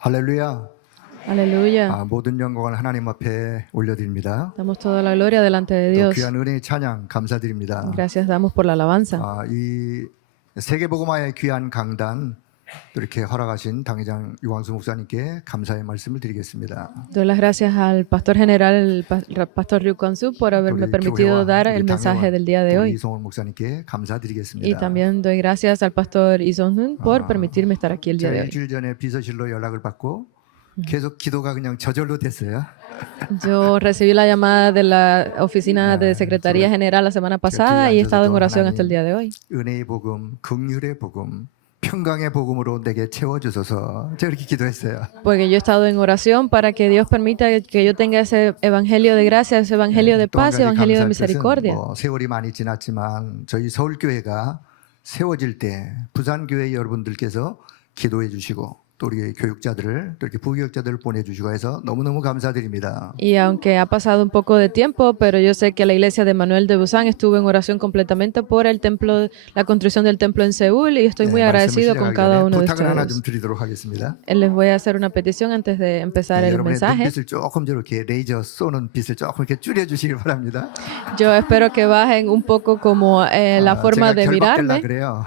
할렐루야. Aleluya. 모든 영광을 하나님 앞에 올려드립니다. Damos toda la gloria delante de 또 Dios. 귀한 은혜의 찬양 감사드립니다. Gracias damos por la alabanza. 이 세계복음화의 귀한 강단 또 이렇게 허락하신 당회장 유광수 목사님께 감사의 말씀을 드리겠습니다. Doy las gracias al pastor general, el pastor Ryu Kwon-soo, por haberme 우리 permitido 교회와 dar 우리 el mensaje del día de 또 hoy. 이성훈 목사님께 Y 감사드리겠습니다. también doy gracias al pastor Lee Sung-hoon por permitirme estar aquí el día 제가 de hoy. 일주일 전에 비서실로 연락을 받고 계속 기도가 그냥 저절로 됐어요. Yo recibí la llamada de la oficina de Secretaría General la semana pasada y he estado en oración hasta el día de hoy. 은혜의 복음, 긍휼의 복음, 평강의 복음으로 내게 채워주소서. 제가 이렇게 기도했어요. Porque yo he estado en oración para que Dios permita que yo tenga ese evangelio de gracia, ese evangelio de 또 한 paz, 가지 evangelio de 감사할 misericordia. 것은 세월이 많이 지났지만 저희 서울교회가 세워질 때 부산교회 여러분들께서 기도해 주시고 또 우리 교육자들을 또 이렇게 부교육자들을 보내주시고 해서 너무너무 감사드립니다. Y aunque ha pasado un poco de tiempo, pero yo sé que la iglesia de Manuel de Busan estuvo en oración completamente por el templo, la construcción del templo en Seúl, y estoy muy agradecido con cada uno de 부탁을 하나 좀 ustedes. 드리도록 하겠습니다. Les voy a hacer una petición antes de empezar el 여러분의 mensaje. 눈빛을 조금 저렇게 레이저 쏘는 빛을 조금 이렇게 줄여주시길 바랍니다. Yo espero que bajen un poco como la forma 제가 de 결박될라 mirarme, 그래요.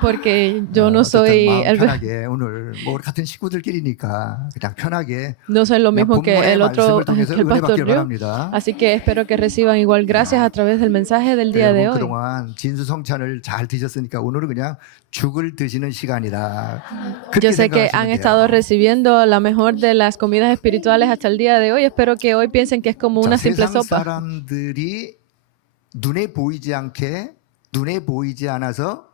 porque yo no 어쨌든 soy 마음 편하게 오늘 뭐 같은 식구들끼리니까 그냥 편하게 no soy lo 그냥 mismo que 본문의 el otro, 말씀을 통해서 que el 은혜 pastor 받길 Ryu. 바랍니다. Así que espero que reciban igual gracias a través del mensaje del día de 여러분 hoy. 그동안 진수성찬을 잘 드셨으니까 오늘은 그냥 죽을 드시는 시간이다. 그렇게 Yo sé que han 생각하시면 estado 돼요. recibiendo la mejor de las comidas espirituales hasta el día de hoy. Espero que hoy piensen que es como una 자, simple 세상 sopa. 사람들이 눈에 보이지 않게 눈에 보이지 않아서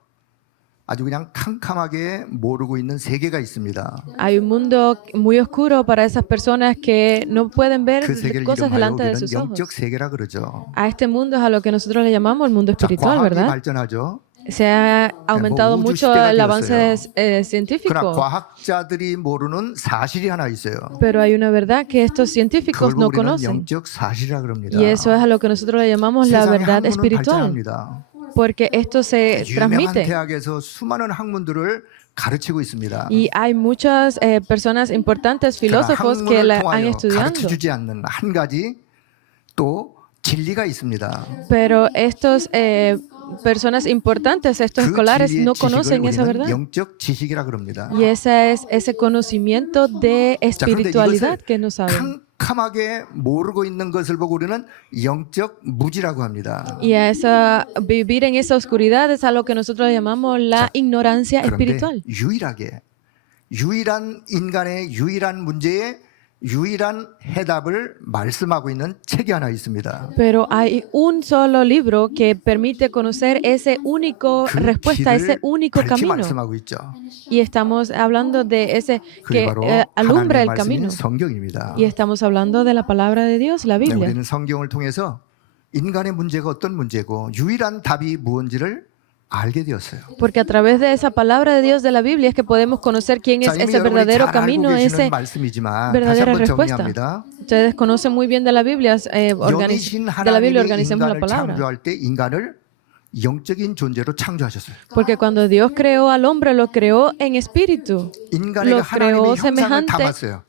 아주 그냥 캄캄하게 모르고 있는 세계가 있습니다. Hay un mundo muy oscuro para esas personas que no pueden ver 그 세계를 cosas 이름하여 delante de 우리는 sus 영적 ojos. 세계라 그러죠. A este mundo es a lo que nosotros le llamamos el mundo 자, espiritual, 과학이 ¿verdad? 발전하죠. Se ha aumentado 우주 mucho 시대가 el avance 그러나 científico, 과학자들이 모르는 사실이 하나 있어요. pero hay una verdad que estos científicos 그걸 no 우리는 conocen. 영적 사실이라 그럽니다. Y eso es a lo que nosotros le llamamos la 세상의 verdad 학문은 espiritual, 발전합니다. porque esto se 유명한 transmite. 대학에서 수많은 학문들을 가르치고 있습니다. Y hay muchas personas importantes, filósofos que 학문을 la han 통하여 estudiado. 가르쳐주지 않는 한 가지 또 진리가 있습니다. Pero estos personas importantes, estos 그 escolares, 진리의 no 지식을 conocen esa 우리는 verdad. 영적 지식이라 그럽니다. Y ese es ese conocimiento de 자, 그런데 espiritualidad 이것을 que no saben. 캄캄하게 모르고 있는 것을 보고 우리는 영적 무지라고 합니다. Y a esa, vivir en esa oscuridad es a lo que nosotros llamamos la ignorancia 그런데 espiritual. 유일하게 유일한 인간의 유일한 문제에 유일한 해답을 말씀하고 있는 책이 하나 있습니다. Pero hay un solo libro que permite conocer ese único 그 respuesta, ese 길을 único 밝히 camino. 말씀하고 있죠. Y estamos hablando de ese 그게 que 바로 alumbra 하나님의 el camino. 말씀인 성경입니다. Y estamos hablando de la palabra de Dios, la 네, Biblia. 우리는 성경을 통해서 인간의 문제가 어떤 문제고 유일한 답이 무엇인지를 알게 되었어요. Porque a través de esa palabra de Dios de la Biblia es que podemos conocer quién es 자, 이미 ese 여러분이 verdadero 잘 알고 camino, 계시는 ese 말씀이지만 다시 verdadera 한번 respuesta. 정리합니다. Ustedes conocen muy bien de la Biblia, 영이신 de la Biblia 하나님이 organicemos la 인간을 palabra. 창조할 때 인간을 영적인 존재로 창조하셨어요. Porque cuando Dios creó al hombre, lo creó en espíritu. 인간에게 Lo 하나님의 creó 형상을 semejante, 담았어요.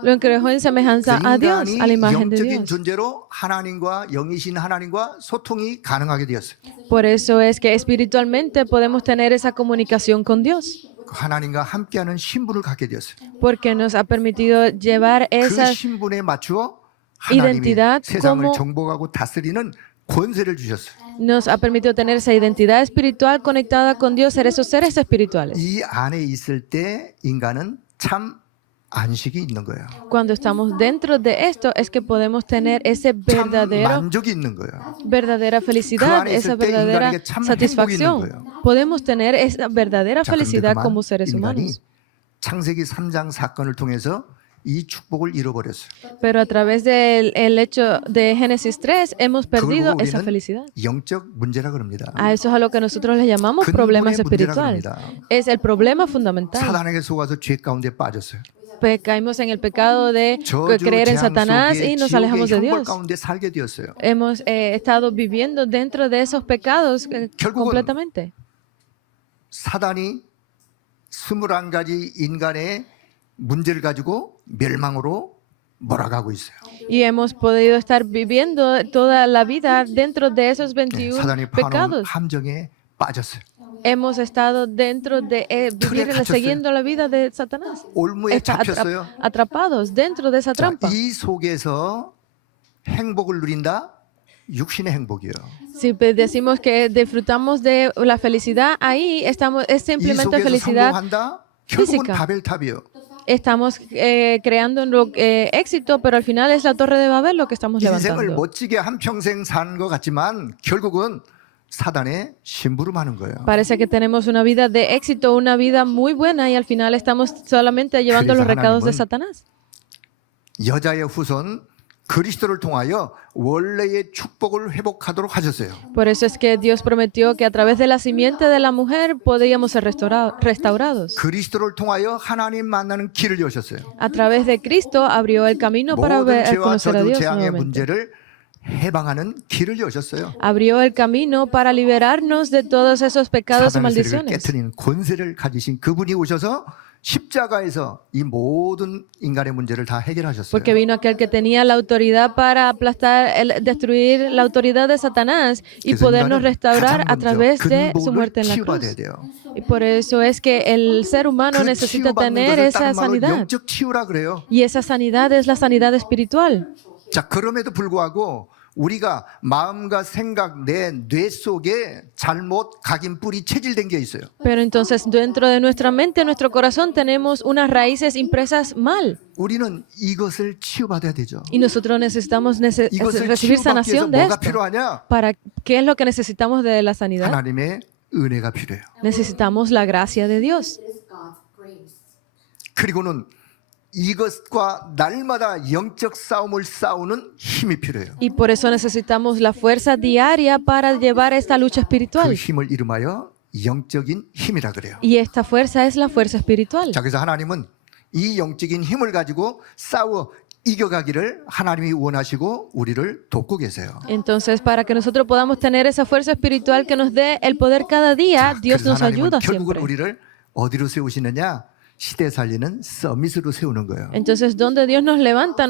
lo creó en semejanza a Dios, 인간이 a la imagen de 영적인 Dios. 존재로 하나님과 영이신 하나님과 소통이 가능하게 되었어요. Por eso es que espiritualmente podemos tener esa comunicación con Dios. 하나님과 함께하는 신분을 갖게 되었어요. Porque nos ha permitido llevar 그 esa 신분에 맞추어 하나님이 identidad 세상을 como- 정복하고 다스리는 권세를 주셨어요. nos ha permitido tener esa identidad espiritual conectada con Dios, ser esos seres espirituales. 이 안에 있을 때 인간은 참 안식이 있는 거예요. Cuando estamos dentro de esto es que podemos tener ese 참 verdadero, 만족이 있는 거예요. verdadera 그 felicidad, 안에 esa 있을 때 verdadera 인간에게 참 행복이 있는 satisfacción. 거예요. Podemos tener esa verdadera 자, 그런데 felicidad 그만 como seres 인간이 humanos. 창세기 3장 사건을 통해서 이 축복을 잃어버렸어요. Pero a través del el hecho de Génesis 3 hemos 그걸 perdido 보고 esa 우리는 felicidad. 영적 문제라 그럽니다. A eso es a lo que nosotros le llamamos 근본의 problemas 문제라 espirituales. 그럽니다. Es el problema fundamental. 사단에게 속아서 죄 가운데 빠졌어요. Caímos en el pecado de 저주 creer en 재앙 Satanás 속에 y nos 지옥의 alejamos de 형벌 Dios. 가운데 살게 되었어요. Hemos estado viviendo dentro de esos pecados 결국은 completamente. 사단이 21가지 인간의 문제를 가지고 멸망으로 몰아가고 있어요. Y hemos podido estar viviendo toda la vida dentro de esos 네, 21 사단이 파놓은 pecados. 함정에 빠졌어요. Hemos estado dentro de vivir 갇혔어요. siguiendo la vida de Satanás. 올무에 Está 잡혔어요. atrapados dentro de esa 자, trampa. 이 속에서 행복을 누린다? 육신의 행복이에요. Si decimos que disfrutamos de la felicidad, ahí estamos, es 이 simplemente 속에서 felicidad. 성공한다? 결국은 física. 바벨탑이에요. Estamos creando éxito, pero al final es la torre de Babel lo que estamos 인생을 levantando. 멋지게 한평생 사는 것 같지만 결국은 사단의 심부름하는 거예요. Parece que tenemos una vida de éxito, una vida muy buena y al final estamos solamente llevando los 그래서 recados de 하나님은 Satanás. 여자의 후손 그리스도를 통하여 원래의 축복을 회복하도록 하셨어요. Por eso es que Dios prometió que a través de la simiente de la mujer podríamos ser restaurados. 그리스도를 통하여 하나님 만나는 길을 여셨어요. A través de Cristo abrió el camino para 모든 죄와 conocer a 저주 Dios 재앙의 nuevamente. 문제를 해방하는 길을 여셨어요. Abrió el camino para liberarnos de todos esos pecados y 사단의 세력을 maldiciones. 깨트리는 권세를 가지신 그분이 오셔서 십자가에서 이 모든 인간의 문제를 다 해결하셨어요. Porque vino aquel que tenía la autoridad para aplastar, destruir la autoridad de Satanás y 그래서 podernos 인간은 restaurar 가장 a través de su 근본을 muerte en la 치유받아야 cruz. 돼요. Y por eso es que el ser humano 그 necesita 치유받는 tener 것을 esa 다른 말로 sanidad. 영적 치유라 그래요. Y esa sanidad es la sanidad espiritual. 자, 그럼에도 불구하고 우리가 마음과 생각, 내 뇌 속에 잘못 각인 뿌리 체질된 게 있어요. Pero entonces dentro de nuestra mente, nuestro corazón, tenemos unas raíces impresas mal. 우리는 이것을 치유받아야 되죠. Y nosotros necesitamos 이것을 recibir 치유받기 위해서 sanación de 뭐가 esto. 필요하냐? ¿Para qué es lo que necesitamos de la sanidad? 하나님의 은혜가 필요해요. Necesitamos la gracia de Dios. It is God's grace. 그리고는 이것과 날마다 영적 싸움을 싸우는 힘이 필요해요. Y por eso necesitamos la fuerza diaria para llevar esta lucha 그 espiritual. 힘을 이름하여 영적인 힘이라 그래요. Y esta fuerza es la fuerza espiritual. 자, 그래서 하나님은 이 영적인 힘을 가지고 싸워 이겨가기를 하나님이 원하시고 우리를 돕고 계세요. Entonces, para que nosotros podamos tener esa fuerza espiritual que nos dé el poder cada día, Dios 그래서 nos 하나님은 ayuda 결국은 siempre. 우리를 어디로 세우시느냐? 시대 살리는 서밋으로 세우는 거예요. Entonces, donde Dios nos levanta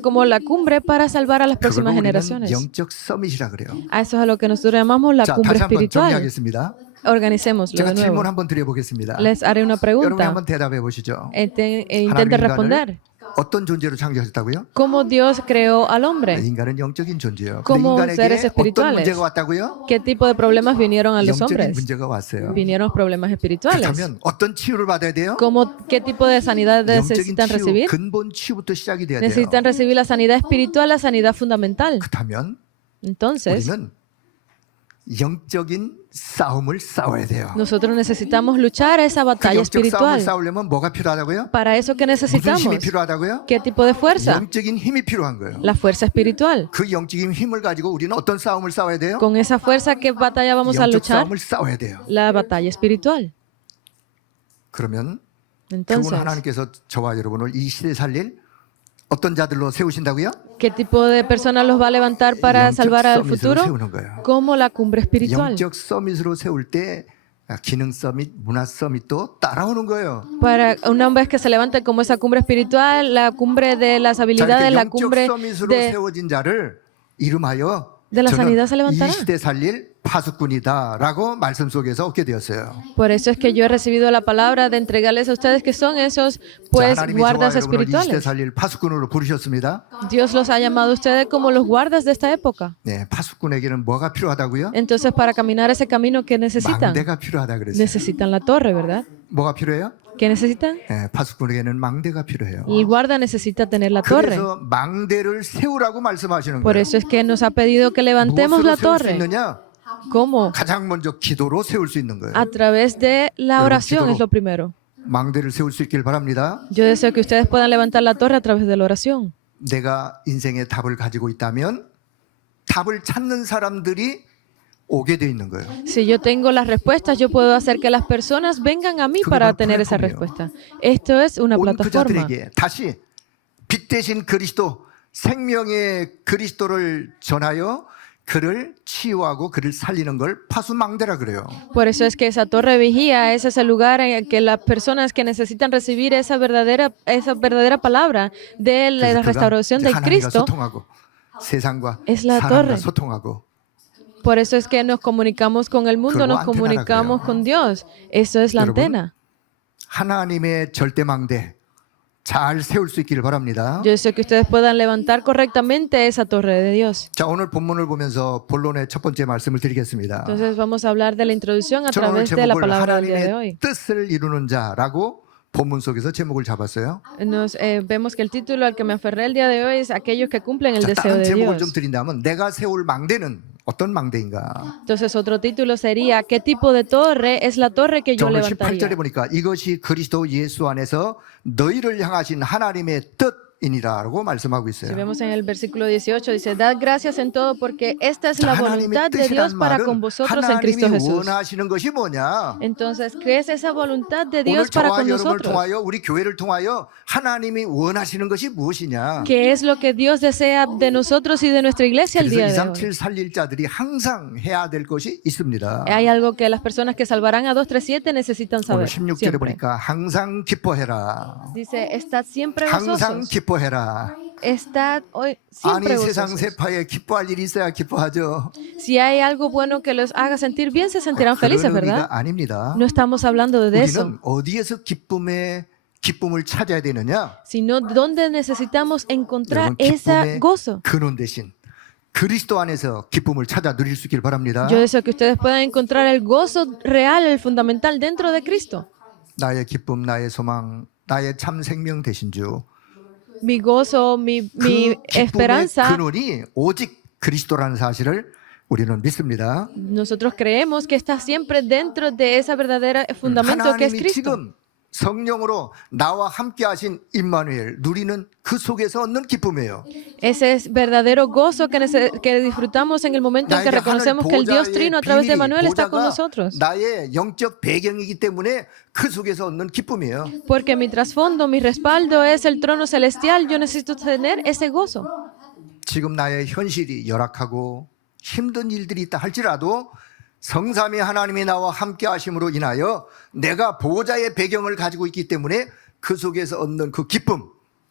como la cumbre para salvar a las 그걸 próximas 우리는 generaciones. 영적 서밋이라 그래요. A eso es a lo que nosotros llamamos la 자, cumbre 다시 한번 espiritual. 정리하겠습니다. Organicémoslo 제가 de 질문 nuevo. 한번 드려보겠습니다. Les haré una 여러분이 pregunta. 한번 대답해 보시죠. Intente 하나님 responder. 인간을 어떤 존재로 창조하셨다고요? ¿Cómo Dios creó al hombre? 인간은 영적인 존재예요. Como 근데 seres 인간에게 어떤 espirituales. 문제가 왔다고요? ¿Qué tipo de problemas vinieron a los 영적인 hombres? 문제가 왔어요. Vinieron problemas espirituales. 그렇다면 어떤 치유를 받아야 돼요? ¿Qué tipo de sanidad 영적인 necesitan 치유, recibir? 근본 치유부터 시작이 돼야 돼요. Necesitan recibir la sanidad espiritual, la sanidad fundamental. 그렇다면 Entonces, 우리는 영적인 싸움을 싸워야 돼요. nosotros necesitamos luchar esa 그 batalla 영적 싸움을 espiritual. 싸우려면 뭐가 필요하다고요? Para eso, ¿qué 무슨 necesitamos? 힘이 필요하다고요? ¿Qué tipo de fuerza? 영적인 힘이 필요한 거예요. La fuerza espiritual. 그 영적인 힘을 가지고 우리는 어떤 싸움을 싸워야 돼요? Con esa fuerza, ¿qué batalla vamos a 영적 luchar? 싸움을 싸워야 돼요. La batalla espiritual. 그러면 그분 Entonces, 하나님께서 저와 여러분을 이 시대 살릴 어떤 자들로 세우신다고요? ¿qué tipo de personas los va a levantar para 영적 salvar al 서밋으로 futuro? 세우는 거예요. Como la cumbre espiritual. 영적 서밋으로 세울 때 기능 서밋, 문화 서밋도 따라오는 거예요. Para una vez que se levante como esa cumbre espiritual, la cumbre de las 자, habilidades, 이렇게 la 영적 cumbre 서밋으로 de 세워진 자를 이름하여 de la sanidad se 저는 이 levantará. 시대 살릴 파수꾼이다라고 말씀 속에서 얻게 되었어요. Por eso es que yo he recibido la palabra de entregarles a ustedes que son esos pues 자, 하나님이 guardas 저와 여러분을 이 시대 espirituales. 살릴 파수꾼으로 부르셨습니다. Dios los ha llamado a ustedes como los guardas de esta época. 네, 파수꾼에게는 뭐가 필요하다고요? Entonces, para caminar ese camino, ¿qué necesitan? 망대가 필요하다 그랬어요. Necesitan la torre, ¿verdad? 뭐가 필요해요? ¿Qué necesitan? 네, 파수꾼에게는 망대가 필요해요. El guarda necesita tener la torre. 그래서 망대를 세우라고 말씀하시는 Por 거예요. eso es que nos ha pedido que levantemos 무엇으로 la 세울 수 torre. 있느냐? ¿Cómo? 가장 먼저 기도로 세울 수 있는 거예요. A través de la oración es lo primero. 망대를 세울 수 있길 바랍니다. Yo deseo que ustedes puedan levantar la torre a través de la oración. 내가 인생의 답을 가지고 있다면 답을 찾는 사람들이 오게 돼 있는 거예요. Si yo tengo las respuestas, yo puedo hacer que las personas vengan a mí 그게 para 바로 tener esa 플랫폼이에요. respuesta. Esto es una 온 plataforma. 그자들에게 다시 빛 대신 그리스도 생명의 그리스도를 전하여 그를 치유하고 그를 살리는 걸 파수망대라 그래요. Por eso es que esa torre vigía es ese lugar en el que las personas que necesitan recibir esa verdadera palabra de la 그래서 그가 restauración 이제 de 하나님과 Cristo 소통하고 세상과 es la 사람과 torre. 소통하고 Por eso es que nos comunicamos con el mundo, 그거 nos 안테나라 comunicamos 그래요. con Dios. Eso es la 여러분, antena. 하나님의 절대망대 잘 세울 수 있기를 바랍니다. Yo deseo que ustedes puedan levantar correctamente esa torre de Dios. 자, 오늘 본문을 보면서 본론의 첫 번째 말씀을 드리겠습니다. Entonces vamos a hablar de la introducción a 저는 오늘 través de la 제목을 palabra del día de 하나님의 hoy. 뜻을 이루는 자라고 본문 속에서 제목을 잡았어요. Vemos que el título al que me aferré el día de hoy es aquellos que cumplen el 자, deseo 다른 de 제목을 Dios. 좀 드린다면 내가 세울 망대는 어떤 망대인가? Entonces otro título sería ¿qué tipo de torre es la torre que 자, yo 오늘 18절에 levantaría? 보니까 이것이 그리스도 예수 안에서 너희를 향하신 하나님의 뜻이니라고 말씀하고 Si 있어요. vemos en el versículo 18 dice, dad gracias en todo porque esta es 자, la 하나님의 voluntad de Dios 뜻이란 para 말은 con vosotros en 하나님이 Cristo Jesús. 원하시는 것이 뭐냐? Entonces, ¿qué es esa voluntad de 오늘 Dios para 저와 con 여러분을 nosotros? 통하여 우리 교회를 통하여 하나님이 원하시는 것이 무엇이냐? ¿Qué es lo que Dios desea de nosotros y de nuestra iglesia el 그래서 día de 237 hoy? 살릴 자들이 항상 해야 될 것이 있습니다. Hay algo que las personas que salvarán a 237 necesitan 오늘 saber. 16절에 Siempre. 보니까 항상 기뻐해라. Dice, estad siempre 항상 gozosos. 기뻐해라. Estad hoy 아니 siempre 세상 gozosos. 세파에 기뻐할 일이 있어야 기뻐하죠. Si hay algo bueno que los haga sentir bien, se sentirán 그런 felices, 의미가 ¿verdad? 아닙니다. No estamos hablando de eso, 우리는 어디에서 기쁨을 찾아야 되느냐? sino donde necesitamos encontrar 여러분, ese 기쁨의 gozo. 근원 대신 그리스도 안에서 기쁨을 찾아 누릴 수 있길 바랍니다. Yo deseo que ustedes puedan encontrar el gozo real, el fundamental dentro de Cristo. 나의 기쁨, 나의 소망, 나의 참 생명 되신 주. Mi gozo, mi 그 기쁨의 esperanza. 근원이 오직 그리스도라는 사실을 우리는 믿습니다. Nosotros creemos que está siempre dentro de ese verdadero fundamento que es 하나님이 Cristo. 지금 성령으로 나와 함께 하신 임마누엘 누리는 그 속에서 얻는 기쁨이에요. Ese es verdadero gozo que disfrutamos en el momento en que 나에게 하늘 reconocemos que el Dios Trino a través de 비밀이 Manuel está con 보좌가 nosotros. 나의 영적 배경이기 때문에 그 속에서 얻는 기쁨이에요. Porque mi trasfondo, mi respaldo es el trono celestial. Yo necesito tener ese gozo. 지금 나의 현실이 열악하고 힘든 일들이 있다 할지라도 성삼위 하나님이 나와 함께 하심으로 인하여 내가 보호자의 배경을 가지고 있기 때문에 그 속에서 얻는 그 기쁨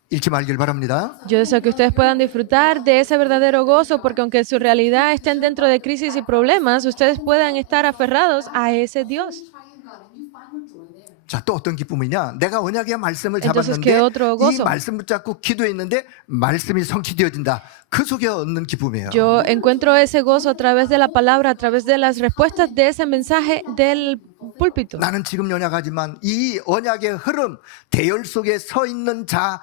잃지 말길 바랍니다. Yo deseo que ustedes puedan disfrutar de ese verdadero gozo, porque aunque su realidad estén dentro de crisis y problemas, ustedes puedan estar aferrados a ese Dios. 자, 또 어떤 기쁨이냐? 내가 언약의 말씀을 Entonces, 잡았는데 ¿qué otro 이 gozo? 말씀 붙잡고 기도했는데 말씀이 성취되어진다. 그 속에 얻는 기쁨이에요. Yo encuentro ese gozo a través de la palabra, a través de las respuestas de ese mensaje del púlpito. 나는 지금 연약하지만 이 언약의 흐름, 대열 속에 서 있는 자,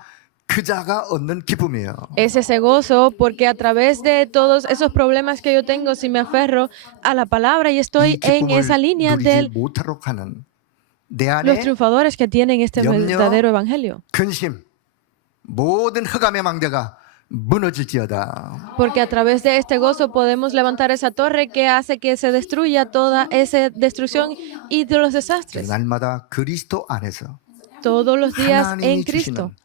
그 자가 얻는 기쁨이에요. Es ese gozo porque a través de todos esos problemas que yo tengo, si me aferro a la palabra y 이 estoy en 기쁨을 esa línea 누리지 de 못하도록 하는 내 los 안에 triunfadores que tienen este 염려, verdadero evangelio. 근심, 모든 흑암의 망대가 무너질지어다. Porque a través de este gozo podemos levantar esa torre que hace que se destruya toda esa destrucción y de los desastres. 날마다 그리스도 안에서 Todos los días en 하나님이 Cristo. 주시는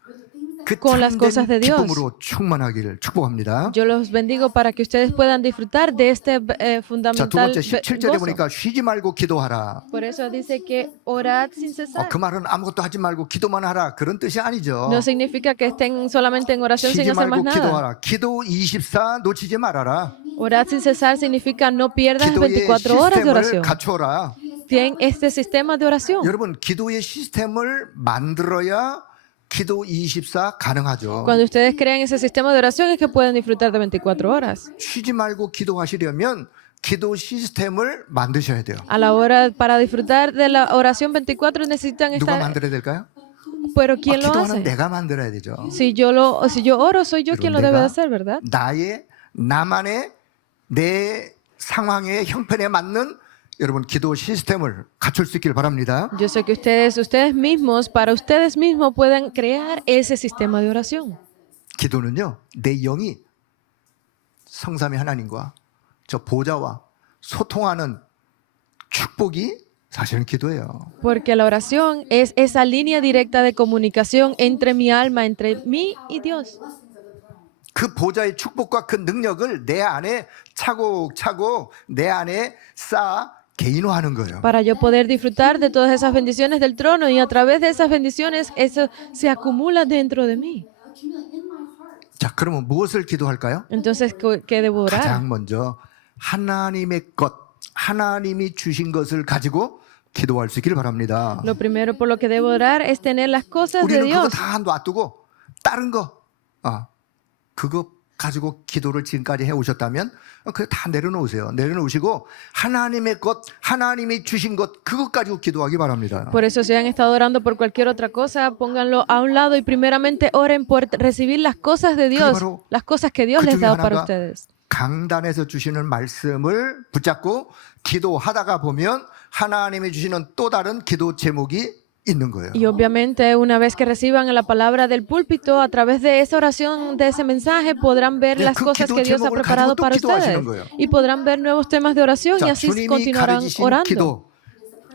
그 con las cosas de 참된 Dios. 기쁨으로 충만하기를 축복합니다. Yo los bendigo para que ustedes puedan disfrutar de este 자, 두 fundamental 번째 17절에 gozo. 보니까 쉬지 말고 기도하라. Por eso dice que orad sin cesar. 그 말은 아무것도 하지 말고 기도만 하라 그런 뜻이 아니죠. No significa que estén solamente en oración sin 쉬지 hacer más 말고 nada. 기도하라. 기도 24 놓치지 말아라. Orad sin cesar significa no pierdas 기도의 24 horas de 시스템을 oración. 갖춰라. Ten este sistema de oración. 여러분 기도의 시스템을 만들어야 기도 24 가능하죠. Cuando ustedes crean ese sistema de oración es que pueden disfrutar de 24 horas. 쉬지 말고 기도하시려면 기도 시스템을 만드셔야 돼요. A la hora para disfrutar de la oración 24 necesitan 누가 estar. 만들어야 될까요? Pero ¿quién lo 기도하는 hace? 내가 만들어야 되죠. Si yo oro, soy yo quien lo debe de hacer, ¿verdad? 나만의 내 상황의 형편에 맞는 여러분 기도 시스템을 갖출 수 있길 바랍니다. Yo sé que ustedes mismos, para ustedes mismos puedan crear ese sistema de oración. 기도는요, 내 영이 성삼위 하나님과 저 보좌와 소통하는 축복이 사실은 기도예요. Porque la oración es esa línea directa de comunicación entre mi alma, entre mí y Dios. 그 보좌의 축복과 그 능력을 내 안에 차곡차곡 내 안에 쌓아 개인화하는 거예요. para yo poder disfrutar de todas esas bendiciones del trono y a través de esas bendiciones eso se acumula dentro de mí. 자, 그러면 무엇을 기도할까요? Entonces, ¿qué debo orar? 가장 먼저 하나님의 것, 하나님이 주신 것을 가지고 기도할 수 있기를 바랍니다. Lo primero por lo que debo orar es tener las cosas de 우리는 그거 Dios. 다 놔두고 다른 거, 그거 가지고 기도를 지금까지 해오셨다면 그거 다 내려놓으세요. 내려놓으시고 하나님의 것, 하나님이 주신 것 그것 가지고 기도하기 바랍니다. Por eso, si han estado orando por cualquier otra cosa, pónganlo a un lado y primeramente oren por recibir las cosas de Dios, 바로 las cosas que Dios 그 les 중에 da para 하나가 ustedes. 강단에서 주시는 말씀을 붙잡고 기도하다가 보면 하나님이 주시는 또 다른 기도 제목이 있는 거예요. Y obviamente, una vez que reciban la palabra del púlpito, a través de esa oración, de ese mensaje, podrán ver las 그 cosas 기도 que Dios ha 제목을 preparado 가지고 또 para 기도하시는 ustedes. 거예요. Y podrán ver nuevos temas de oración y 자, así 주님이 continuarán 가르치신 orando. 기도,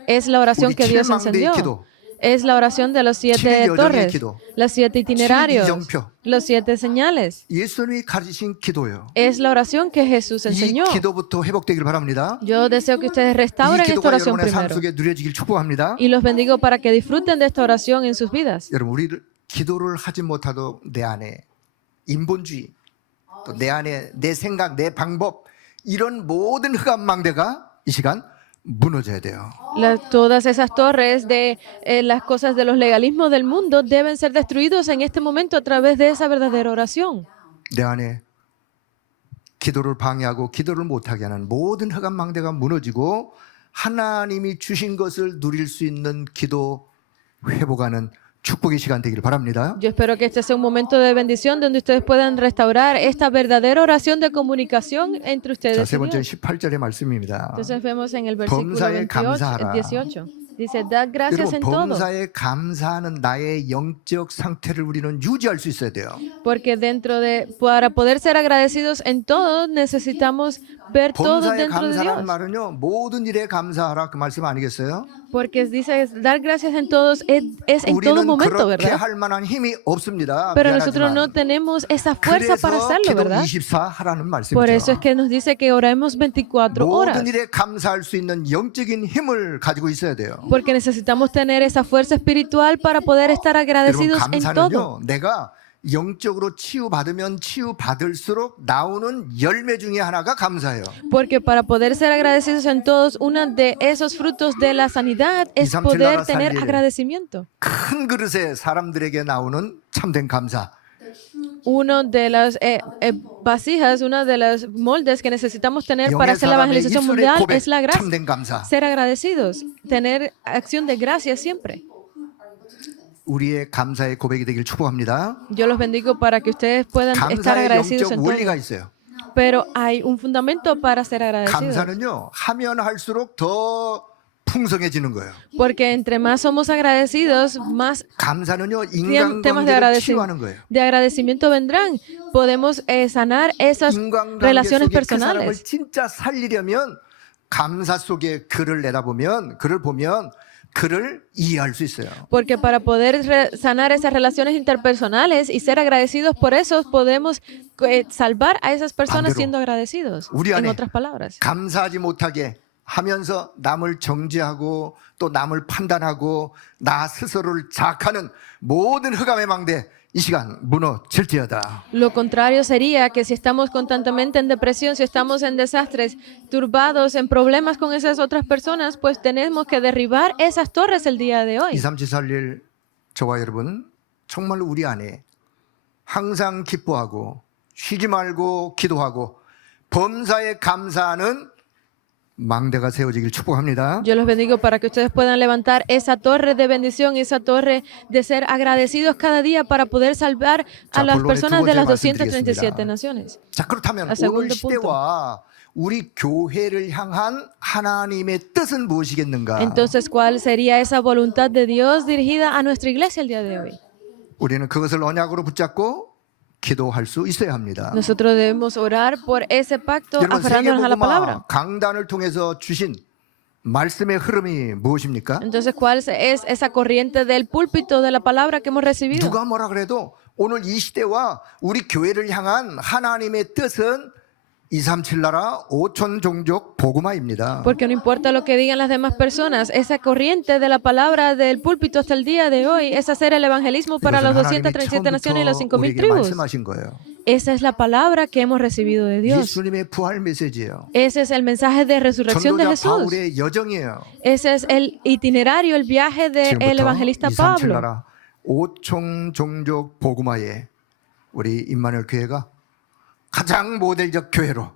Es la oración 우리 que Dios 7망대의 encendió. 기도, Es la oración de los 7 7 여정의 torres, 기도, los 7 itinerarios, 7 이정표. los 7 señales. 예수님이 가르치신 기도예요. Es la oración que Jesús 이 enseñó. 기도부터 회복되길 바랍니다. Yo deseo que ustedes 이 restauren esta 기도가 oración 여러분의 삶 primero. 속에 누려지길 축복합니다. Y los bendigo para que disfruten de esta oración en sus vidas. 여러분 우리를 기도를 하지 못하도 내 안에 인본주의 또 내 안에 내 생각 내 방법 이런 모든 흑암망대가 이 시간 무너져야 돼요. Todas esas torres de las cosas de los legalismos del mundo deben ser destruidos en este momento a través de esa verdadera oración. 내 안에 기도를 방해하고 기도를 못하게 하는 모든 흑암망대가 무너지고 하나님이 주신 것을 누릴 수 있는 기도 회복하는 축복의 시간 되기를 바랍니다. Yo espero que este sea un momento de bendición donde ustedes puedan restaurar esta verdadera oración de comunicación entre 자, ustedes 세 y 번째 Dios. 18절의 말씀입니다. Entonces vemos en el versículo 범사에 28, 감사하라. 18. Dice, dad gracias 여러분 en todo, 범사에 감사하는 나의 영적 상태를 우리는 유지할 수 있어야 돼요. porque para poder ser agradecidos en todo, necesitamos ver todo 범사에 dentro de 감사라는 Dios. 말은요 모든 일에 감사하라 그 말씀 아니겠어요? Porque dice, dar gracias en todos es en todo 우리는 momento, 그렇게 ¿verdad? 할 만한 힘이 없습니다. Pero nosotros no 미안하지만. tenemos esa fuerza para 그래서 hacerlo, 기도 ¿verdad? 24 하라는 Por eso es 말씀이죠. que nos dice que oremos 24 horas. 모든 일에 감사할 수 있는 영적인 힘을 가지고 있어야 돼요. Porque necesitamos tener esa fuerza espiritual para poder estar 여러분 agradecidos en todo. 감사는요 내가 영적으로 치유받으면 치유받을수록 나오는 열매 중에 하나가 감사예요. Porque para poder ser agradecidos en todos, uno de esos frutos de la sanidad es 237 poder 나라 tener 살리래. agradecimiento. 큰 그릇에 사람들에게 나오는 참된 감사. Uno de las vasijas, uno de los moldes que necesitamos tener para 영의 hacer la 사람의 evangelización 입술의 mundial 고백, es la gracia. 참된 감사. Ser agradecidos, tener acción de gracia siempre. 우리의 감사의 고백이 되길 축복합니다. Yo los bendigo para que ustedes puedan estar 감사의 agradecidos 영적 en 원리가 todo. 있어요. Pero hay un fundamento para ser agradecidos. 감사는요 하면 할수록 더 풍성해지는 거예요. Porque entre más somos agradecidos, más 감사는요 temas de 인간관계를 치유하는 거예요. agradecimiento vendrán. Podemos sanar esas 인간관계 relaciones 속에 그 사람을 personales. 진짜 살리려면 감사 속에 그를 내다보면 그를 보면 그를 이해할 수 있어요. Porque para poder sanar esas relaciones interpersonales y ser agradecidos por eso, podemos salvar a esas personas 반대로 siendo agradecidos. 우리 En 안에 otras palabras. 감사하지 못하게 하면서 남을 정죄하고 또 남을 판단하고 나 스스로를 자학하는 모든 흑암의 망대 이 시간 무너질지어다. Lo contrario sería que si estamos constantemente en depresión, si estamos en desastres, turbados, en problemas con esas otras personas, pues tenemos que derribar esas torres el día de hoy. 2341 저와 여러분 정말 우리 안에 항상 기뻐하고 쉬지 말고 기도하고 범사에 감사하는 망대가 세워지길 축복합니다. Yo los bendigo para que ustedes puedan levantar esa torre de bendición, esa torre de ser agradecidos cada día para poder salvar a 자, las 본론의 personas 두 de 번째 las 말씀드리겠습니다. 237 naciones. 자 그렇다면 아, 오늘 segundo 시대와 우리 교회를 향한 하나님의 뜻은 무엇이겠는가? Entonces, ¿cuál sería esa voluntad de Dios dirigida a nuestra iglesia el día de hoy? 우리는 그것을 언약으로 붙잡고 기도할 수 있어야 합니다. Nosotros debemos orar por ese pacto 여러분 aferrándonos a la 세계복음화 palabra. 강단을 통해서 주신 말씀의 흐름이 무엇입니까? Entonces, ¿cuál es esa corriente del púlpito de la palabra que hemos recibido? 누가 뭐라 그래도 오늘 이 시대와 우리 교회를 향한 하나님의 뜻은 237 나라 5천 종족 복음화입니다. Porque no importa lo que digan las demás personas, esa corriente de la palabra del púlpito hasta el día de hoy es hacer el evangelismo para las 이것은 하나님이 237 naciones y las 5,000 우리에게 tribus. 말씀하신 거예요. Esa es la palabra que hemos recibido de Dios. 예수님의 부활 메시지예요. Ese es el mensaje de resurrección de 전도자 Jesús. 바울의 여정이에요. Ese es el itinerario, el viaje del 지금부터 evangelista 237 Pablo. 나라 5천 종족 복음화에 우리 임마누엘 교회가 가장 모델적 교회로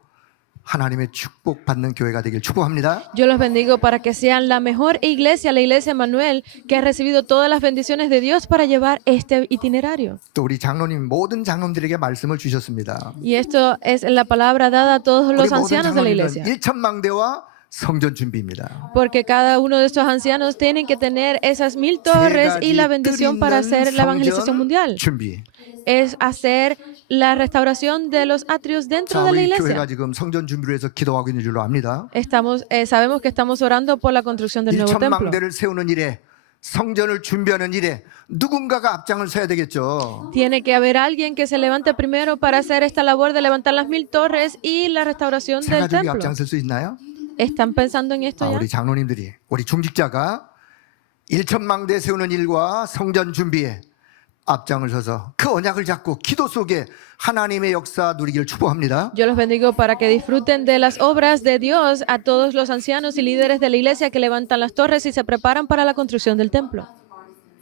하나님의 축복받는 교회가 되길 축복합니다. Yo los bendigo para que sean la mejor iglesia, la iglesia Manuel, que ha recibido todas las bendiciones de Dios para llevar este itinerario. 또 우리 장로님 모든 장로님들에게 말씀을 주셨습니다. Y esto es la palabra dada a todos 우리 los 모든 ancianos de la 장로님들은 iglesia. 1천망대와 성전 준비입니다. Porque cada uno de estos ancianos tienen que tener esas 1,000 torres y la bendición para hacer la evangelización mundial. 준비. Es hacer la restauración de los atrios dentro 자, de la 우리 교회가 iglesia. 지금 성전 준비를 해서 기도하고 있는 줄로 압니다. Sabemos que estamos orando por la construcción del nuevo templo. 1천망대를 세우는 일에 성전을 준비하는 일에 누군가가 앞장을 서야 되겠죠. Tiene que haber alguien que se levante primero para hacer esta labor de levantar las 1,000 torres y la restauración del 세가족이 templo. 앞장설 수 있나요? ¿Están pensando en esto ya? 우리 장로님들이 우리 중직자가 1천망대 세우는 일과 성전 준비에 앞장을 서서 그 언약을 잡고 기도 속에 하나님의 역사 누리기를 축복합니다. Yo los bendigo para que disfruten de las obras de Dios a todos los ancianos y líderes de la iglesia que levantan las torres y se preparan para la construcción del templo.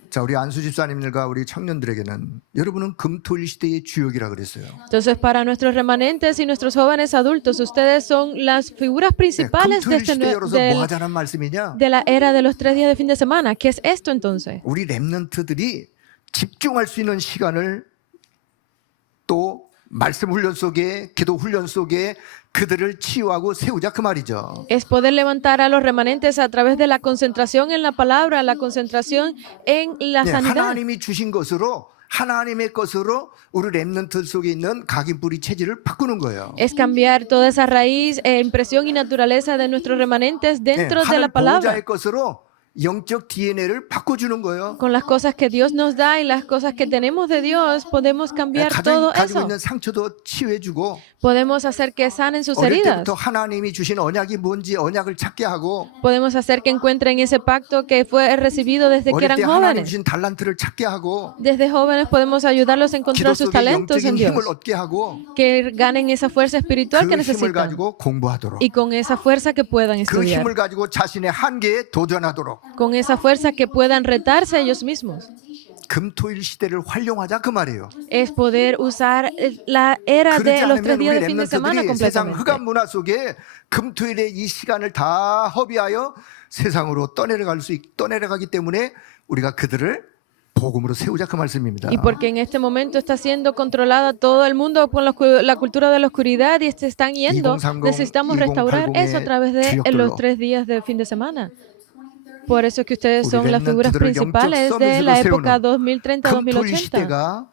자, 우리 안수 집사님들과 우리 청년들에게는 여러분은 금토일 시대의 주역이라 그랬어요. Entonces, para nuestros remanentes y nuestros jóvenes adultos, ustedes son las figuras principales de, 금토일 시대여로서 뭐 하자는 말씀이냐? de la era de los 3 días de fin de semana. ¿Qué es esto entonces? 우리 렘넌트들이 집중할 수 있는 시간을 또 말씀 훈련 속에 기도 훈련 속에 그들을 치유하고 세우자 그 말이죠. Es poder levantar a los remanentes a través de la concentración en la palabra, la concentración en la 네, sanidad. 하나님이 주신 것으로 하나님의 것으로 우리 렘넌트 속에 있는 각인 뿌리 체질을 바꾸는 거예요. Es cambiar toda esa raíz, impresión y naturaleza de nuestros remanentes dentro de la 하늘 palabra. 보호자의 것으로 영적 DNA를 바꿔주는 거예요. Con las cosas que Dios nos da y las cosas que tenemos de Dios, podemos cambiar todo 가지고 eso. 있는 상처도 치유해주고 Podemos hacer que sanen sus 어릴 heridas. 때부터 하나님이 주신 언약이 뭔지 언약을 찾게 하고 Podemos hacer que encuentren ese pacto que fue recibido desde que 어릴 eran 때 하나님 jóvenes. 주신 달란트를 찾게 하고 Desde jóvenes podemos ayudarlos a 기도 encontrar sus 속에 talentos en 영적인 Dios. 힘을 얻게 하고 Que ganen esa fuerza espiritual que 그 힘을 necesitan. 가지고 공부하도록 Y con esa fuerza que puedan 그 estudiar. 힘을 가지고 자신의 한계에 도전하도록 Con esa fuerza que puedan retarse a ellos mismos. 금토일 시대를 활용하자 그 말이에요. Es poder usar la era 그러지 de los 3 않으면 días 우리 de fin de semana 렘넌트들이 세상 completamente. 흑암 문화 속에 금토일의 이 시간을 다 허비하여 세상으로 떠내려가기 때문에 우리가 그들을 복음으로 세우자 그 말씀입니다. Y porque en este momento está siendo controlada todo el mundo por la cultura de la oscuridad y se están yendo, 2030, necesitamos restaurar 2080 eso a través de 주역들로. los 3 días de fin de semana. Por eso es que ustedes 우리 son las figuras 렘넌트들을 principales 영적 de la 서밋으로 época 세우는 금토일 2030-2080. 시대가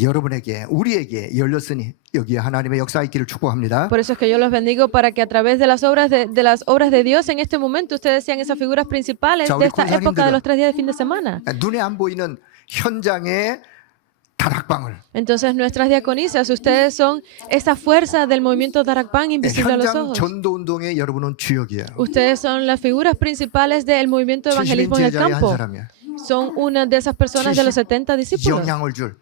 여러분에게 우리에게 열렸으니 여기에 하나님의 역사 있기를 축복합니다. Por eso es que yo los bendigo para que a través de las obras de Dios en este momento ustedes sean esas figuras principales 자, de 우리 esta época de 권사님들은 los 3 días de fin de semana. 눈에 안 보이는 현장의 다락방을 Entonces nuestras diaconisas, ustedes son esa fuerza del movimiento Darakpan invisible a los 현장 ojos. 전도 운동의 여러분은 주역이에요. Ustedes son las figuras principales del movimiento de 70인 evangelismo en el 제자의 한 campo. 사람이야. Son una de esas personas de los 70 discípulos. 영향을 줄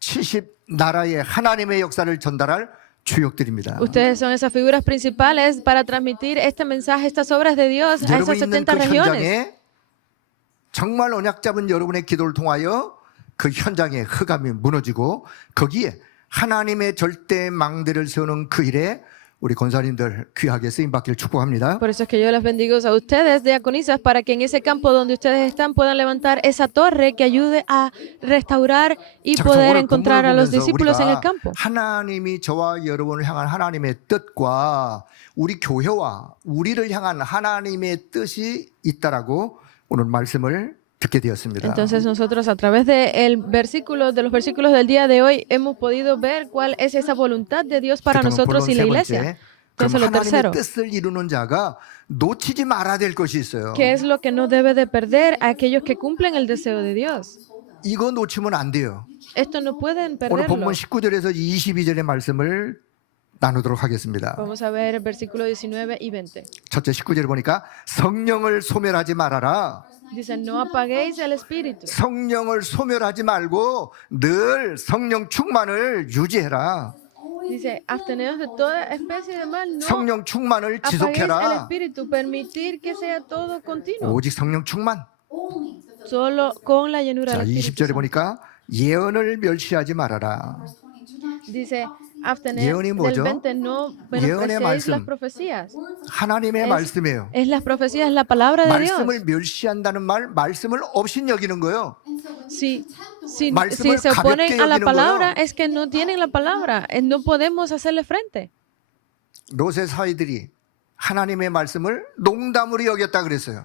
70 나라의 하나님의 역사를 전달할 주역들입니다. Ustedes son esas figuras principales para transmitir este mensaje, estas obras de Dios a esas 여러분이 있는 70 그 regiones. 현장에 정말 언약 잡은 여러분의 기도를 통하여 그 현장의 흑암이 무너지고 거기에 하나님의 절대 망대를 세우는 그 일에 우리 권사님들 귀하게 쓰임 받기를 축복합니다. Por eso es que yo les bendigo a ustedes, diaconisas, para que en ese campo donde ustedes están puedan levantar esa torre que ayude a restaurar y 자, poder 오늘 encontrar a los 본문을 보면서 discípulos en el 우리가 campo. 하나님이 저와 여러분을 향한 하나님의 뜻과 우리 교회와 우리를 향한 하나님의 뜻이 있다라고 오늘 말씀을 듣게 되었습니다. Entonces nosotros a través de los versículos del día de hoy hemos podido ver cuál es esa voluntad de Dios para 그렇다면 nosotros 본론 y la 세 iglesia. 번째, Entonces lo 그럼 하나님의 tercero, 뜻을 이루는 자가 놓치지 말아야 될 것이 있어요. ¿qué es lo que no debe de perder a aquellos que cumplen el deseo de Dios? 이거 놓치면 안 돼요. Esto no pueden 오늘 perderlo. 본문 19절에서 22절의 말씀을 나누도록 하겠습니다. Vamos a ver el versículo 19 y 20. 첫째 19절에 보니까 성령을 소멸하지 말아라. Dice, no apaguéis el espíritu. 성령을 소멸하지 말고 늘 성령 충만을 유지해라. Dice, absteneos de toda especie de mal, no 성령 충만을 apaguéis el 지속해라. espíritu, permitir que sea todo continuo. 오직 성령 충만. Solo con la llenura 자, del Espíritu 20절에 Santo. 보니까 예언을 멸시하지 말아라. Dice, abstener 예언이 del 뭐죠? 20, no 예언의 menospreciéis 말씀. las profecías. 하나님의 Es- 말씀이에요. Es las profecías, la palabra de Dios. 말씀을 멸시한다는 말, 말씀을 없인 여기는 거예요. Si 말씀을 se oponen 가볍게 a la 여기는 palabra, 거예요. es que no tienen la palabra. No podemos hacerle frente. 롯의 사이들이 하나님의 말씀을 농담으로 여겼다 그랬어요.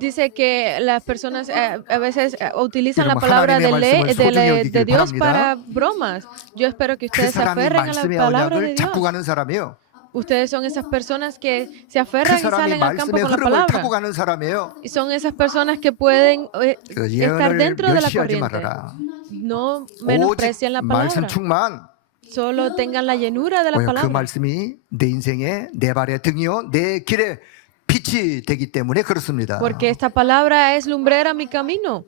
Dice que las personas a veces utilizan la 여러분, palabra 하나님의 말씀을 소중히 de 여기길 Dios 바랍니다. para bromas. Yo espero que 그 ustedes se 사람이 aferren a la 말씀의 palabra de 언약을 잡고 Dios. 가는 사람이에요. Ustedes son esas personas que se 그 aferran y 사람이 salen al campo 말씀의 con la 흐름을 palabra. 타고 가는 사람이에요. Y son esas personas que pueden 그 estar 예언을 dentro de la 멸시하지 corriente. 말아라. No 오직 menosprecien la 말씀 palabra. 충만. Solo tengan la llenura de la 그 palabra. 말씀이 내 인생의 내 발의 등이요 내 길의 빛이 되기 때문에 그렇습니다. Porque esta palabra es lumbrera a mi camino.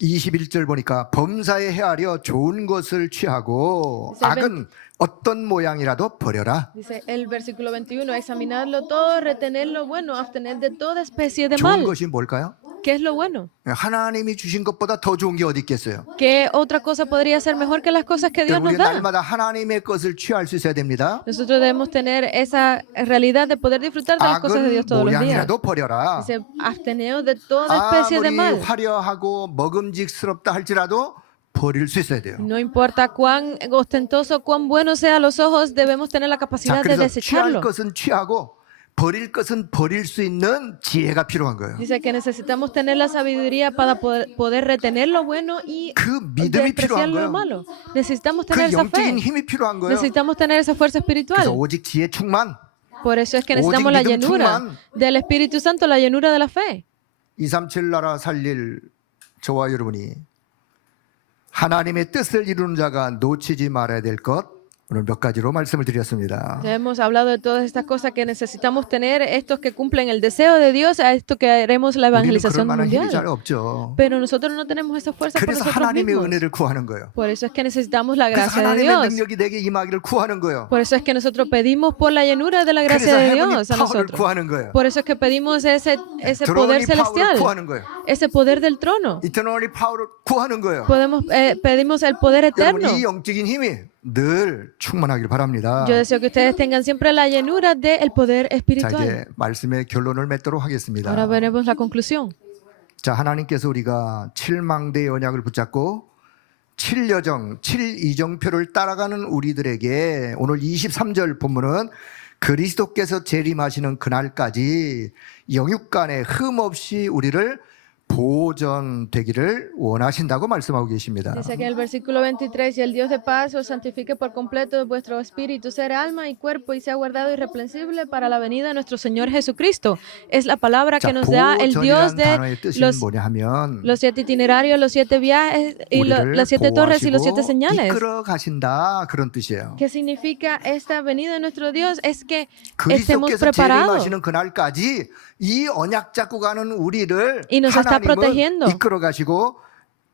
21절 보니까 범사에 헤아려 좋은 것을 취하고 dice, 악은 어떤 모양이라도 버려라. Dice el versículo 21, examinadlo todo, retener lo bueno, abstener de toda especie de 좋은 mal. 것이 뭘까요? ¿Qué es lo bueno? 하나님이 주신 것보다 더 좋은 게 어디 있겠어요? ¿Qué otra cosa podría ser mejor que las cosas que Dios nos 우리가 da? 날마다 하나님의 것을 취할 수 있어야 됩니다. Nosotros debemos tener esa realidad de poder disfrutar de las cosas de Dios 악은 todos los días. 모양이라도 버려라. Dice, absteneos de toda especie de 아무리 mal. 화려하고 먹음직스럽다 할지라도 버릴 수 있어야 돼요. No importa cuán ostentoso, cuán bueno sea a los ojos, debemos tener la 자, capacidad de 그래서 취할 desecharlo. 것은 취하고 버릴 것은 버릴 수 있는 지혜가 필요한 거예요. Dice que necesitamos tener la sabiduría para poder retener lo bueno y 그 믿음이 despreciar 필요한 lo 거예요. malo. Necesitamos 그 tener esa 영적인 fe. 힘이 필요한 거예요. Necesitamos tener esa fuerza 그래서 espiritual. 오직 지혜 충만. Por eso es que 오직 necesitamos la 믿음 llenura 충만. del Espíritu Santo, la llenura de la fe. 237 나라 살릴 저와 여러분이 하나님의 뜻을 이루는 자가 놓치지 말아야 될 것 오늘 몇 가지로 말씀을 드렸습니다. Ya hemos hablado de todas estas cosas que necesitamos tener, estos que cumplen el deseo de Dios, a esto que haremos la 우리는 그럴 evangelización 만한 힘이 잘 mundial. 없죠. Pero nosotros no tenemos esa fuerza por 그래서 nosotros 하나님의 mismos. 은혜를 구하는 거예요. Por eso es que necesitamos la 그래서 gracia de 하나님의 Dios. 능력이 내게 임하기를 구하는 거예요. Por eso es que nosotros pedimos por la llenura de la gracia 그래서 de 헤븐리 Dios a 파워를 nosotros. 구하는 거예요. Por eso es que pedimos ese poder 드로니 파워를 celestial, 구하는 거예요. ese poder del trono. 이터널리 파워를 구하는 거예요. Pedimos el poder eterno. 여러분 이 영적인 힘이 늘 충만하길 바랍니다. Yo deseo que ustedes tengan siempre la llenura del poder 자, espiritual. 이제 말씀의 결론을 맺도록 하겠습니다. Ahora veremos la conclusión. 자, 하나님께서 우리가 7망대의 언약을 붙잡고 7여정, 7이정표를 따라가는 우리들에게 오늘 23절 본문은 그리스도께서 재림하시는 그날까지 영육간에 흠없이 우리를 보존되기를 원하신다고 말씀하고 계십니다. Dice que en el versículo 23, y el Dios de paz os santifique por completo vuestro espíritu, ser, alma y cuerpo, y sea guardado irreprensible para la venida de nuestro Señor Jesucristo. Es la palabra 자, que nos da el Dios 보존이라는 de 단어의 뜻이 뭐냐 하면 los 7 itinerarios, los 7 viajes, y 우리를 las 7 torres y los 7 보호하시고 señales. 이끌어 가신다 그런 뜻이에요. ¿Qué significa esta venida de nuestro Dios? Es que estemos 그리스도께서 preparados. 재림하시는 그날까지 이 언약 잡고 가는 우리를 Y nos está 하나님은 protegiendo. 이끌어 가시고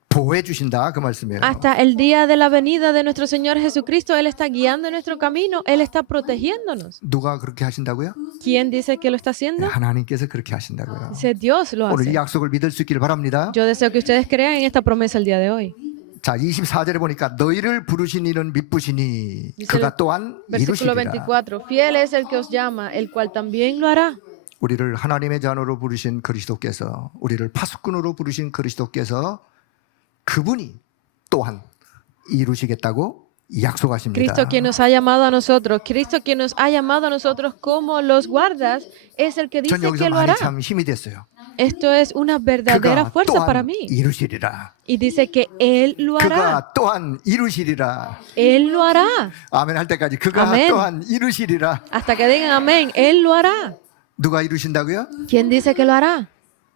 보호해 주신다 그 말씀이에요. Hasta el día de la venida de nuestro Señor Jesucristo, Él está guiando nuestro camino, Él está protegiéndonos. 누가 그렇게 하신다고요? ¿Quién dice que lo está haciendo? 하나님께서 그렇게 하신다고요. Dice Dios lo 오늘 이 hace. 약속을 믿을 수 있기를 바랍니다. Yo deseo que ustedes crean en esta promesa el día de hoy. 자, 24절에 보니까 너희를 부르신 이는 믿으시니 Dice 그가 또한 Versículo 이루시리라. 24. Fiel es el que os llama, el cual también lo hará. 우리를 하나님의 자녀로 부르신 그리스도께서 우리를 파수꾼으로 부르신 그리스도께서 그분이 또한 이루시겠다고 약속하십니다. Cristo quien nos ha llamado a nosotros, Cristo quien nos ha llamado a nosotros como los guardas, es el que 전 dice 여기서 que lo 말이 hará. 참 힘이 됐어요. Esto es una verdadera 그가 fuerza para 또한 mí. 이루시리라. Y dice que Él lo hará. 그가 또한 이루시리라. Él lo hará. 아멘 할 때까지 그가 아멘. 또한 이루시리라. Hasta que digan amén, Él lo hará. 누가 이루신다고요? ¿Quién dice que lo hará?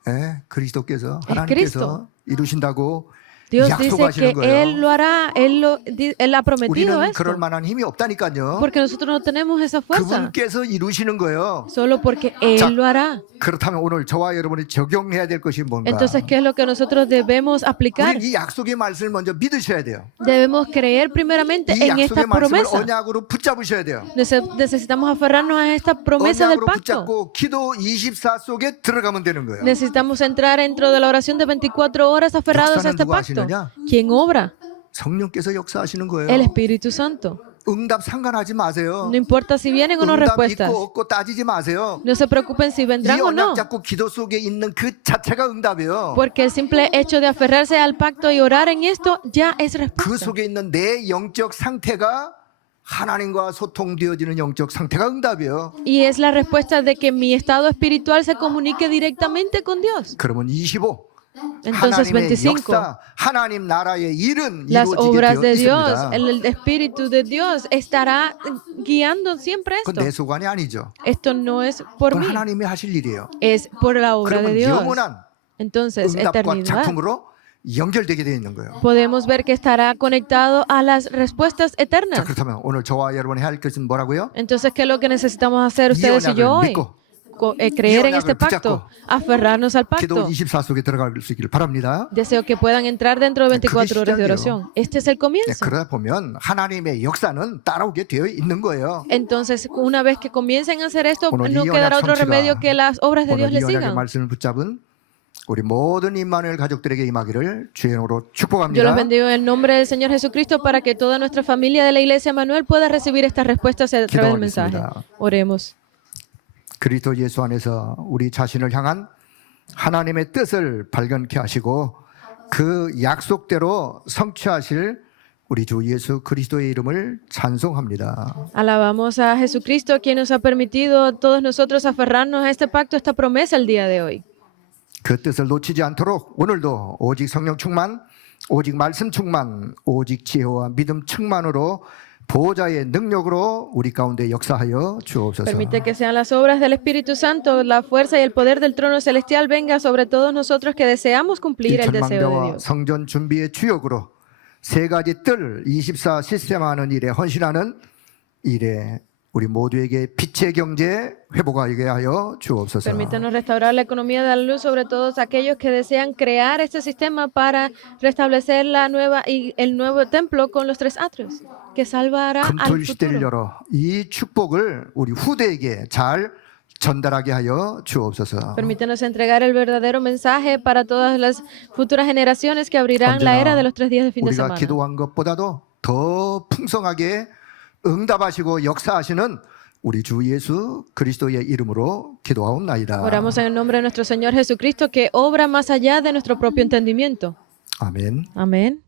예, 그리스도께서 Es Cristo. 하나님께서 이루신다고 Dios dice 약속하시는 que Él 거예요. lo hará, Él ha prometido 우리는 esto. 그럴 만한 힘이 없다니까요. Porque nosotros no tenemos esa fuerza. 그분께서 이루시는 거예요. Solo porque Él lo hará. 그렇다면 오늘 저와 여러분이 적용해야 될 것이 뭔가? Entonces, ¿qué es lo que nosotros debemos aplicar? 우리 이 약속의 말씀을 먼저 믿으셔야 돼요. Debemos creer primeramente 이 en esta 약속의 말씀을 promesa. 언약으로 붙잡으셔야 돼요. Necesitamos aferrarnos a esta promesa del 언약으로 pacto. 붙잡고 기도 24 속에 들어가면 되는 거예요. Necesitamos entrar dentro de la oración de 24 horas aferrados a 역사는 este 누가 pacto. 하시느냐? ¿Quién obra? 성령께서 역사하시는 거예요. El Espíritu Santo. 응답 상관하지 마세요. No importa si vienen o no 응답 respuestas. 있고 없고 따지지 마세요. No se preocupen si 이 vendrán o no. 언약 잡고 기도 속에 있는 그 자체가 응답이에요. Porque el simple hecho de aferrarse al pacto y orar en esto ya es 그 respuesta. 속에 있는 내 영적 상태가 하나님과 소통되어지는 영적 상태가 응답이에요. Y es la respuesta de que mi estado espiritual se comunique directamente con Dios. 그러면 25. Entonces, 하나님의 25. 역사, 하나님 나라의 일은 Las 이루어지게 obras 되어 de Dios, 있습니다. el Espíritu de Dios estará guiando siempre 그건 esto. 내 소관이 아니죠. Esto no es por 그건 mí, 하나님이 하실 일이에요. es por la obra de 그러면 Dios. 영원한 Entonces, 응답과 eternidad. 작품으로 연결되게 되어 있는 거예요. Podemos ver que estará conectado a las respuestas 자, eternas. 그렇다면 오늘 저와 여러분이 할 것은 뭐라고요? Entonces, ¿qué es lo que necesitamos hacer 이 ustedes y yo 언약을 hoy? 믿고 Creer en 이 este 언약을 pacto, 붙잡고 aferrarnos al 기도 pacto. 24 속에 들어갈 수 있기를 바랍니다. Deseo que puedan entrar dentro de 24 horas de 시작이에요. oración. Este es el 네, comienzo. 그러다 보면 하나님의 역사는 따라오게 되어 있는 거예요. Entonces, una vez que comiencen a hacer esto, 오늘 no 이 quedará 언약 otro 성취가 remedio que las obras de 오늘 Dios 이 les 언약의 sigan. 말씀을 붙잡은 우리 모든 임마누엘 가족들에게 임하기를 주의 이름으로 Yo los 축복합니다. bendigo en el nombre del Señor Jesucristo para que toda nuestra familia de la Iglesia Manuel pueda recibir estas respuestas a través del mensaje. 기도하겠습니다. Oremos. 그리스도 예수 안에서 우리 자신을 향한 하나님의 뜻을 발견케 하시고 그 약속대로 성취하실 우리 주 예수 그리스도의 이름을 찬송합니다. Alabamos a Jesucristo, quien nos ha permitido a todos nosotros aferrarnos a este pacto, a esta promesa el día de hoy. 그 뜻을 놓치지 않도록 오늘도 오직 성령 충만, 오직 말씀 충만, 오직 지혜와 믿음 충만으로 보호자의 능력으로 우리 가운데 역사하여 주옵소서. Permite que sean las obras del Espíritu Santo, la fuerza y el poder del trono celestial venga sobre todos nosotros que deseamos cumplir el deseo de 전망대와 Dios. 성전 준비의 주역으로 세 가지 뜰 24 시스템하는 일에 헌신하는 일에 우리 모두에게 빛의 경제 회복하게 하여 주옵소서. Permítanos restaurar la economía de la luz sobre todos aquellos que desean crear este sistema para restablecer el nuevo templo con los tres atrios, que salvará al 금토일 시대를 futuro. 열어 이 축복을 우리 후대에게 잘 전달하게 하여 주옵소서. Permítanos entregar el verdadero mensaje para todas las futuras generaciones que abrirán la era de los 3 días de fin de 우리가 semana. 기도한 것보다도 더 풍성하게 응답하시고 역사하시는 우리 주 예수 그리스도의 이름으로 기도하옵나이다. Oramos en el nombre de nuestro Señor Jesucristo, que obra más allá de nuestro propio entendimiento. 아멘. Amén.